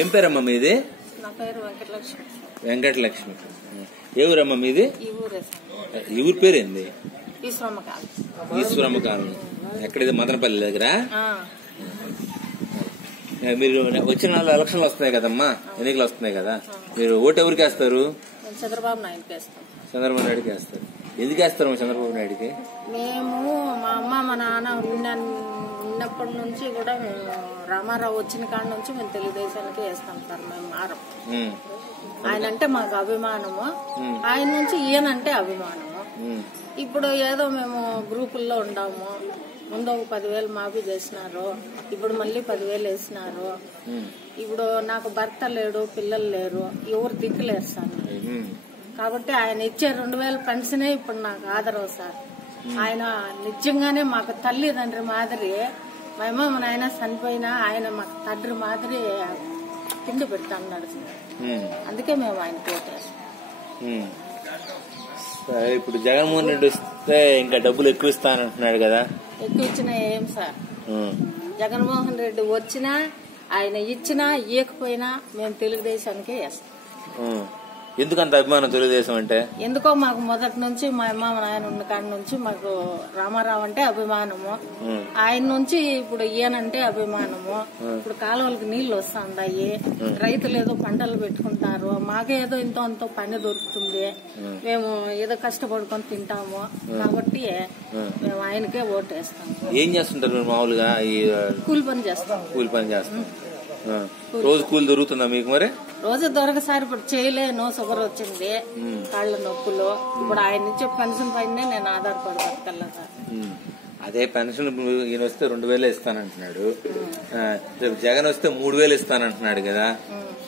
ఏం పేరమ్మా మీది? నా పేరు వెంకటలక్ష్మి. వెంకటలక్ష్మి. ఏ ఊరమ్మా మీది? ఈ ఊరు పేరేంది? ఈశ్వరమ్మ కాలనీ. ఎక్కడిది? మదనపల్లి దగ్గర. మీరు వచ్చిన నాలుగు ఎలక్షన్లు వస్తున్నాయి కదమ్మా, ఎన్నికలు వస్తున్నాయి కదా, మీరు ఓటు ఎవరికి వేస్తారు? చంద్రబాబు నాయుడుకి వేస్తాం. చంద్రబాబు నాయుడుకి వేస్తారు. ఎందుకు వేస్తారు చంద్రబాబు నాయుడుకి? మేము మా అమ్మ మా నాన్న ఉన్నప్పటి నుంచి కూడా మేము రామారావు వచ్చిన కాడ నుంచి మేము తెలుగుదేశానికి వేస్తాం సార్. మేము మారం. ఆయన అంటే మాకు అభిమానము, ఆయన నుంచి ఈయనంటే అభిమానము. ఇప్పుడు ఏదో మేము గ్రూపుల్లో ఉండాము. ముందు ఒక 10,000 మాఫీ చేసినారు, ఇప్పుడు మళ్ళీ 10,000 వేసినారు. ఇప్పుడు నాకు భర్త లేడు, పిల్లలు లేరు, ఎవరు దిక్కులేరు సార్. కాబట్టి ఆయన ఇచ్చే 2,000 పెన్షనే ఇప్పుడు నాకు ఆదరవు సార్. ఆయన నిజంగానే మాకు తల్లిదండ్రి మాదిరి. మా అమ్మ మా నాయన చనిపోయినా ఆయన మాకు తండ్రి మాదిరి తిండి పెడతా అన్నాడు సార్. అందుకే మేము ఆయన కోటేస్తాం. ఇప్పుడు జగన్మోహన్ రెడ్డి వస్తే ఇంకా డబ్బులు ఎక్కువ ఇస్తానంటున్నాడు కదా. ఎక్కువ ఇచ్చినా ఏం సార్, జగన్మోహన్ రెడ్డి వచ్చినా ఆయన ఇచ్చినా ఇయ్యకపోయినా మేము తెలుగుదేశానికే వేస్తాం. ఎందుకంత అభిమానం తెలుగుదేశం అంటే? ఎందుకో మాకు మొదటి నుంచి మా అమ్మ మా నాయన ఉన్న కాడి నుంచి మాకు రామారావు అంటే అభిమానము. ఆయన నుంచి ఇప్పుడు ఈయనంటే అభిమానము. ఇప్పుడు కాలువలకు నీళ్లు వస్తాయి, రైతులు ఏదో పంటలు పెట్టుకుంటారు, మాకేదో ఇంతో అంతో పని దొరుకుతుంది, మేము ఏదో కష్టపడుకొని తింటాము. కాబట్టి మేము ఆయనకే ఓటు వేస్తాం. ఏం చేస్తుంటారు మీరు మామూలుగా? కూలి పని చేస్తాం. కూలి పని చేస్తాం. రోజు కూలి దొరుకుతుందా మీకు? మరి రోజు దొరకసారి ఇప్పుడు చేయలేను, షుగర్ వచ్చింది, కాళ్ళ నొప్పులు. ఇప్పుడు ఆయన నుంచి పెన్షన్ పైన నేను ఆధారపడి బతకల్లా సార్. అదే పెన్షన్ ఈయన వస్తే 2,000 ఇస్తానంటున్నాడు, జగన్ వస్తే 3,000 ఇస్తానంటున్నాడు కదా.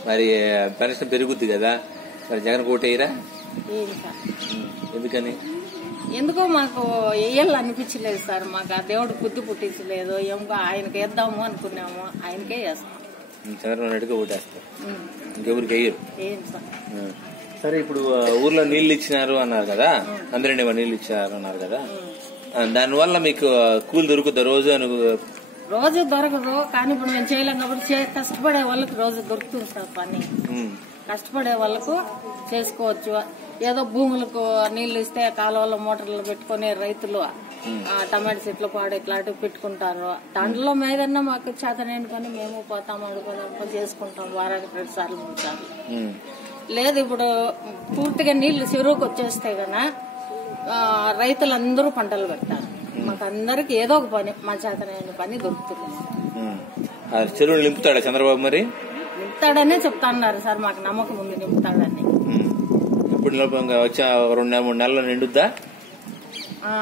మరి పెన్షన్ పెరుగుద్ది కదా, మరి జగన్ కోటేయరా? ఎందుకని? ఎందుకో మాకు వేయాలని అనిపించలేదు సార్. మాకు ఆ దేవుడు బుద్ధి పుట్టించలేదు. ఏమో ఆయనకి వేద్దాము అనుకున్నాము, ఆయనకే వేస్తాం. చంద్రబాబు నాయుడుకి ఓటేస్తారు, ఇంకెవరికి వేయరు. సరే, ఇప్పుడు ఊర్లో నీళ్లు ఇచ్చినారు అన్నారు కదా, అందరండి నీళ్లు ఇచ్చారు అన్నారు కదా, దానివల్ల మీకు కూలి దొరుకుద్దా రోజు? రోజు దొరకదు, కానీ ఇప్పుడు మేము చేయలేం కాబట్టి కష్టపడే వాళ్ళకి రోజు దొరుకుతుంది సార్ పని. కష్టపడే వాళ్ళకు చేసుకోవచ్చు. ఏదో భూములకు నీళ్లు ఇస్తే కాలువలో మోటార్లు పెట్టుకుని రైతులు టమాటా చెట్లు పాడు ఇట్లాంటివి పెట్టుకుంటారు. దాంట్లో మీదన్నా మాకు చేతనేని పని మేము పోతాం, అడుగుతాం, చేసుకుంటాం. వారానికి 2 సార్లు 3 సార్లు. లేదు ఇప్పుడు పూర్తిగా నీళ్లు చెరువుకు వచ్చేస్తాయి కదా, రైతులందరూ పంటలు పెడతారు. మాకు అందరికి ఏదో ఒక పని, మా చేతనేని పని దొరుకుతుంది. చెరువులు నింపుతాడా చంద్రబాబు? మరి నింపుతాడనే చెప్తా అన్నారు సార్, మాకు నమ్మకం ఉంది నింపుతాడని. ఇప్పుడు వచ్చే 2-3 నెలల్లో నిండుద్దా?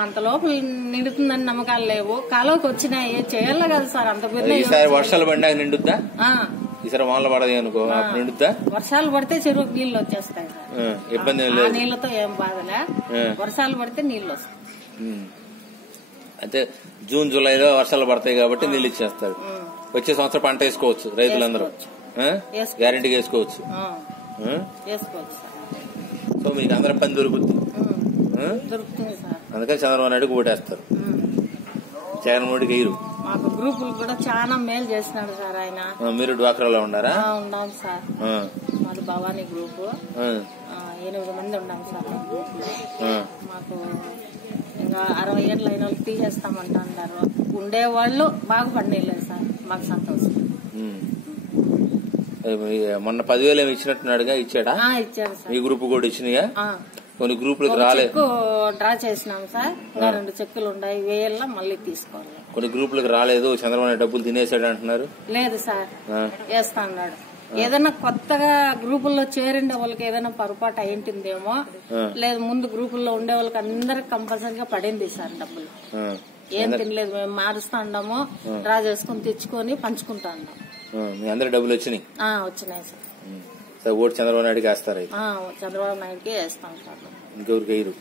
అంత లోపల నిండుతుందని నమ్మకాలు లేవు. కాలువకి వచ్చినాయి, చేయాలి కదా సార్. అంత పెద్ద ఈసారి వర్షాలు పడినాక నిండుద్దా? ఈసారి వానలు పడదు అనుకో, నిండుద్దా? వర్షాలు పడితే చెరువుకి నీళ్లు వచ్చేస్తాయి సార్. ఇబ్బంది లేదు, నీళ్లతో ఏం బాధలే. వర్షాలు పడితే నీళ్లు వస్తాయి. అయితే జూన్ జూలైలో వర్షాలు పడతాయి కాబట్టి నీళ్లు ఇచ్చేస్తారు. వచ్చే సంవత్సరం పంట వేసుకోవచ్చు రైతులందరూ, గ్యారెంటీగా వేసుకోవచ్చు. సో మీకు అందరం పని దొరుకుతుంది. అందుకని చంద్రబాబు నాయుడుకి ఓటేస్తారు, జగన్ మోడీకి వేయరు. మాకు గ్రూపులు కూడా చాలా మేలు చేసినాడు సార్ ఆయన. మీరు డ్వాక్రాలో ఉన్నారా? ఉన్నాం సార్. మాది భవానీ గ్రూప్, 8 మంది ఉన్నాం సార్. మాకు ఇంకా 60 ఏళ్ళు అయిన వాళ్ళు తీసేస్తామంటా అన్నారు. ఉండేవాళ్ళు బాగుపడలేదు సార్, మాకు సంతోషం. మొన్న 10,000 ఏమి ఇచ్చినట్టున్నాడుగా, ఇచ్చాడా? ఇచ్చాడు సార్. ఈ గ్రూప్ కూడా ఇచ్చినాయా? కొన్ని గ్రూపులకు రాలేదు, డ్రా చేసినాం సార్. 2 చెక్కులు ఉన్నాయి, 1000 మళ్ళీ తీసుకోవాలి. కొన్ని గ్రూపులకు రాలేదు, చంద్రబాబు నాయుడు డబ్బులు తినేసాడు అంటున్నారు. లేదు సార్, వేస్తా అన్నాడు. ఏదైనా కొత్తగా గ్రూపుల్లో చేరిండే వాళ్ళకి ఏదైనా పొరపాటు అయింటుందేమో, లేదు ముందు గ్రూపుల్లో ఉండే వాళ్ళకి అందరికి కంపల్సరీగా పడింది సార్ డబ్బులు. ఏం తినలేదు, మేము మారుస్తా ఉన్నాము, డ్రా చేసుకుని తెచ్చుకొని పంచుకుంటా ఉన్నాం. మీ అందరి డబ్బులు వచ్చినాయి? వచ్చినాయి సార్. ఓటు చంద్రబాబు నాయుడుకి వేస్తారు? చంద్రబాబు నాయుడుకి వేస్తాం సార్, ఇంకెవరికి వేయరు.